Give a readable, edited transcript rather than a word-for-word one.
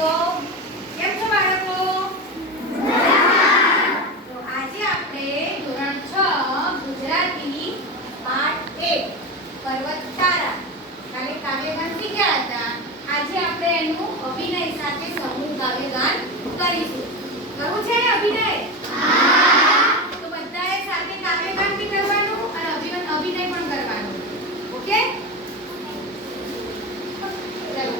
તો કેમ છો બાળકો? તો આજે આપણે ધોરણ 6 ગુજરાતી પાઠ 1 પર્વત તારા કાલે કાવ્યગાન શીખ્યા હતા. આજે આપણે એનું અભિનય સાથે સમૂહ કાવ્યગાન કરીશું. કરવું છે ને અભિનય? હા. તો બધાએ સાથે કાવ્યગાન બી કરવાનું અને અભિનય પણ કરવાનું. ઓકે? ચલો.